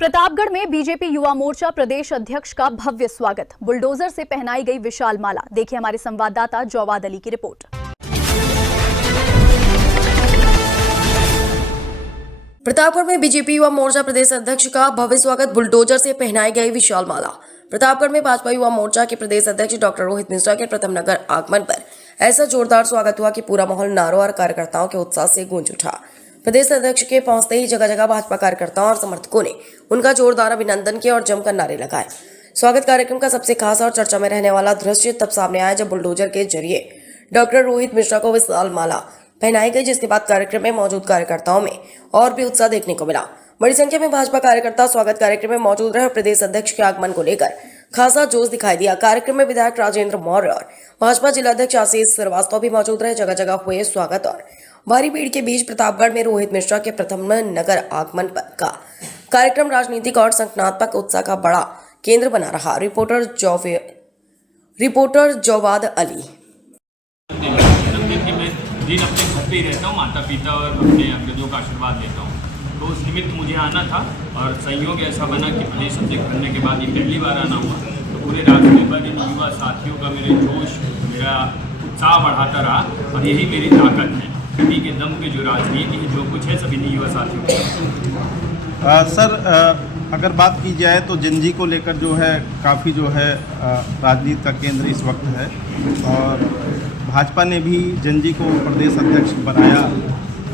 प्रतापगढ़ में बीजेपी युवा मोर्चा प्रदेश अध्यक्ष का भव्य स्वागत। बुलडोजर से पहनाई गई विशाल माला। देखिए हमारे संवाददाता जवाद अली की रिपोर्ट। प्रतापगढ़ में बीजेपी युवा मोर्चा प्रदेश अध्यक्ष का भव्य स्वागत। बुलडोजर से पहनाई गई विशाल माला। प्रतापगढ़ में भाजपा युवा मोर्चा के प्रदेश अध्यक्ष डॉक्टर रोहित मिश्रा के प्रथम नगर आगमन पर ऐसा जोरदार स्वागत हुआ कि पूरा माहौल नारों और कार्यकर्ताओं के उत्साह से गूंज उठा। प्रदेश अध्यक्ष के पहुंचते ही जगह जगह भाजपा कार्यकर्ताओं और समर्थकों ने उनका जोरदार अभिनंदन किया और जमकर नारे लगाए। स्वागत कार्यक्रम का सबसे खास और चर्चा में रहने वाला दृश्य तब सामने आया जब बुलडोजर के जरिए डॉक्टर रोहित मिश्रा को विशाल माला पहनाई गई, जिसके बाद कार्यक्रम में मौजूद कार्यकर्ताओं में और भी उत्साह देखने को मिला। बड़ी संख्या में भाजपा कार्यकर्ता स्वागत कार्यक्रम में मौजूद रहे। प्रदेश अध्यक्ष के आगमन को लेकर खासा जोश दिखाई दिया। कार्यक्रम में विधायक राजेंद्र मौर्य और भाजपा जिलाध्यक्ष आशीष श्रीवास्तव भी मौजूद रहे। जगह जगह हुए स्वागत और भारी भीड़ के बीच प्रतापगढ़ में रोहित मिश्रा के प्रथम नगर आगमन का कार्यक्रम राजनीतिक और संगठनात्मक उत्साह का बड़ा केंद्र बना रहा। रिपोर्टर जवाद अली। दिन अपने घर पे ही रहता हूँ, माता पिता और अपने अग्रजों का आशीर्वाद लेता हूँ, तो उस निमित्त मुझे आना था और संयोग ऐसा बना कि प्रदेश अध्यक्ष बनने के बाद ये पहली बार आना हुआ। तो पूरे राज्य भर इन युवा साथियों का मेरे जोश, मेरा उत्साह बढ़ाता रहा और यही मेरी ताकत है। इन्हीं के दम पे जो राजनीति है, जो कुछ है, सब इन्हीं युवा साथियों का। सर, अगर बात की जाए तो जनजी को लेकर जो है काफ़ी जो है राजनीति का केंद्र इस वक्त है और भाजपा ने भी जनजी को प्रदेश अध्यक्ष बनाया।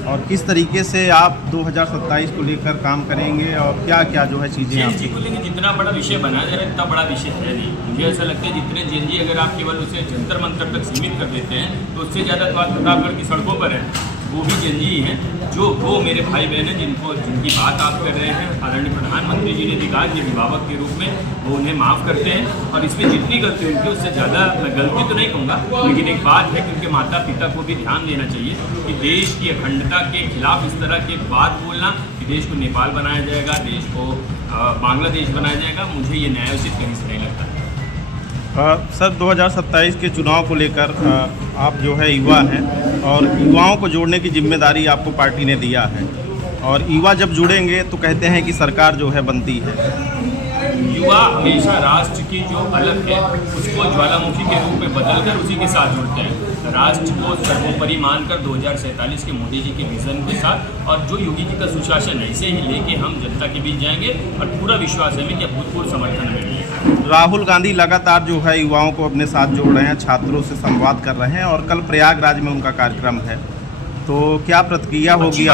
और किस तरीके से आप 2027 को लेकर काम करेंगे और क्या क्या जो है चीज़ें जनजी को लेकर जितना बड़ा विषय बनाया जा रहा है इतना बड़ा विषय है नहीं। मुझे ऐसा लगता है जितने जनजी अगर आप केवल उसे जंतर मंतर तक सीमित कर देते हैं तो उससे ज़्यादा तो आप प्रतापगढ़ की सड़कों पर हैं, वो भी जनजी ही हैं। जो वो मेरे भाई बहन हैं जिनकी बात आप कर रहे हैं, आदरणीय प्रधानमंत्री जी ने भी कहा कि अभिभावक के रूप में वो उन्हें माफ़ करते हैं और इसमें जितनी गलती उनकी उससे ज़्यादा मैं गलती तो नहीं कहूँगा, लेकिन एक बात है कि उनके माता पिता को भी ध्यान देना चाहिए कि देश की अखंडता के खिलाफ इस तरह की बात बोलना कि देश को नेपाल बनाया जाएगा, देश को बांग्लादेश बनाया जाएगा, मुझे ये न्यायोचित कहीं से नहीं लगता। सर, 2027 के चुनाव को लेकर आप जो है युवा हैं और युवाओं को जोड़ने की जिम्मेदारी आपको पार्टी ने दिया है और युवा जब जुड़ेंगे तो कहते हैं कि सरकार जो है बनती है। युवा हमेशा राष्ट्र की जो अलग है उसको ज्वालामुखी के रूप में बदलकर उसी के साथ जुड़ते हैं। राष्ट्र को सर्वोपरि मानकर 2047 के मोदी जी के विजन के साथ और जो योगी जी का सुशासन है इसे ही लेके हम जनता के बीच जाएंगे और पूरा विश्वास है हमें कि अभूतपूर्व समर्थन मिलेगा। राहुल गांधी लगातार जो है युवाओं को अपने साथ जोड़ रहे हैं, छात्रों से संवाद कर रहे हैं और कल प्रयागराज में उनका कार्यक्रम है, तो क्या प्रतिक्रिया होगी?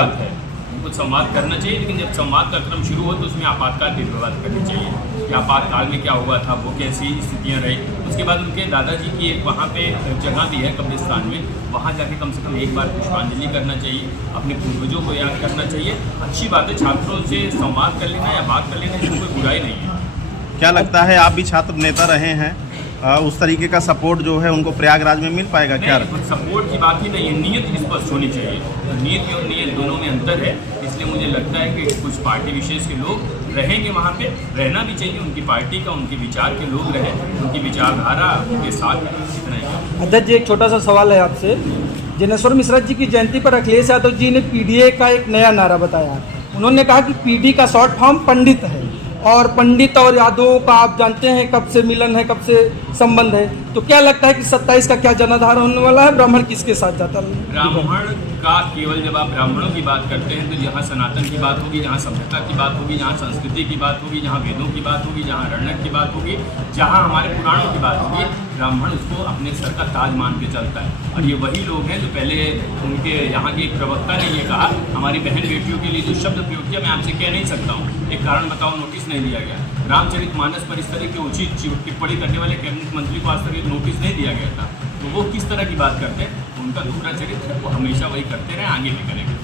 कुछ संवाद करना चाहिए, लेकिन जब संवाद कार्यक्रम शुरू हो तो उसमें आपातकाल की शुरुआत करनी चाहिए कि आपातकाल में क्या हुआ था, वो कैसी स्थितियाँ रही। उसके बाद उनके दादाजी की एक वहाँ पे जगह भी है कब्रिस्तान में, वहाँ जाके कम से कम एक बार पुष्पांजलि करना चाहिए, अपने पूर्वजों को याद करना चाहिए। अच्छी बात है, छात्रों से संवाद कर लेना या बात कर लेना, इसमें कोई बुराई नहीं है। क्या लगता है, आप भी छात्र नेता रहे हैं, उस तरीके का सपोर्ट जो है उनको प्रयागराज में मिल पाएगा? क्या सपोर्ट की बात ही नहीं है, नीयत स्पष्ट होनी चाहिए। नीयत और नीयत दोनों में अंतर है, इसलिए मुझे लगता है कि कुछ पार्टी विशेष के लोग रहेंगे वहाँ पे, रहना भी चाहिए। उनकी पार्टी का, उनके विचार के लोग रहे, उनकी विचारधारा उनके साथ इतना ही। अध्यक्ष जी, एक छोटा सा सवाल है आपसे। जिनेश्वर मिश्रा जी की जयंती पर अखिलेश यादव जी ने पीडीए का एक नया नारा बताया। उन्होंने कहा कि पीडी का शॉर्ट फॉर्म पंडित है और पंडित और यादवों का आप जानते हैं कब से मिलन है, कब से संबंध है, तो क्या लगता है कि 27 का क्या जनाधार होने वाला है? ब्राह्मण किसके साथ जाता है? ब्राह्मण का केवल जब आप ब्राह्मणों की बात करते हैं तो जहाँ सनातन की बात होगी, जहाँ सभ्यता की बात होगी, जहाँ संस्कृति की बात होगी, जहाँ वेदों की बात होगी, जहाँ अरण्यक की बात होगी, जहाँ हमारे पुराणों की बात होगी, ब्राह्मण उसको अपने सर का ताज मान के चलता है। और ये वही लोग हैं जो पहले उनके यहाँ के एक प्रवक्ता ने ये कहा, हमारी बहन बेटियों के लिए जो शब्द प्रयोग किया मैं आपसे कह नहीं सकता हूँ, एक कारण बताओ, नोटिस नहीं दिया गया। रामचरितमानस पर इस तरह की उचित टिप्पणी करने वाले कैबिनेट मंत्री को आज तक एक नोटिस नहीं दिया गया था। तो वो किस तरह की बात करते हैं, उनका दूसरा चरित्र वो हमेशा वही करते रहे, आगे भी करेंगे।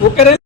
वो कह रहे